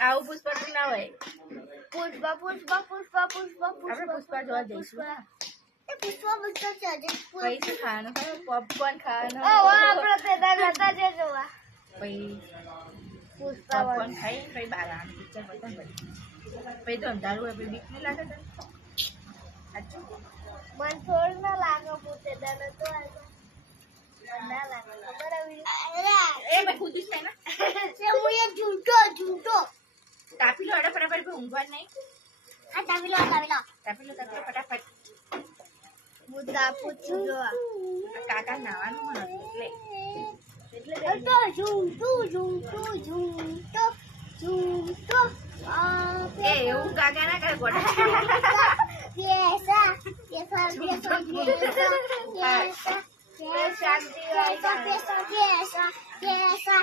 આવું પુષ્પા તો ના હોય. પુષ્પા પુષ્પા પુષ્પા પુષ્પા આપણે પુષ્પા જોવા જઈશું. પુષ્પા પુષ્પા પૈસા ખાવાનું પોપકોર્ન ખાવાનું. આપણે પેદા નતા જે જોવા પછી પુષ્પા પોપકોર્ન ખાઈ પછી બહાર આવવાનું પિક્ચર બતાવ પછી તો અંધારું હોય પછી બીક નહીં લાગે તને? સાચું મન થોડ ના લાગે પોતે દન તો ના લાગે ખબર આવી એ મેં ખુદીશ ને છે મુએ ઝૂઠો ઝૂઠો તાપી લો અડે ફટાફટ પછી ઊંઘવાનું નહીં. આ તાવી લો ફટાફટ મુદ્દા પૂછું જો આ કાકા નાવાનું હોય એટલે તો ઝૂઠો ઝૂઠો ઝૂઠો ઝૂઠો એ એવું કાકા ના કરે ગોડા. પેસા પેસા પેસા પેસા શાંતિ હોય પેસા પેસા પેસા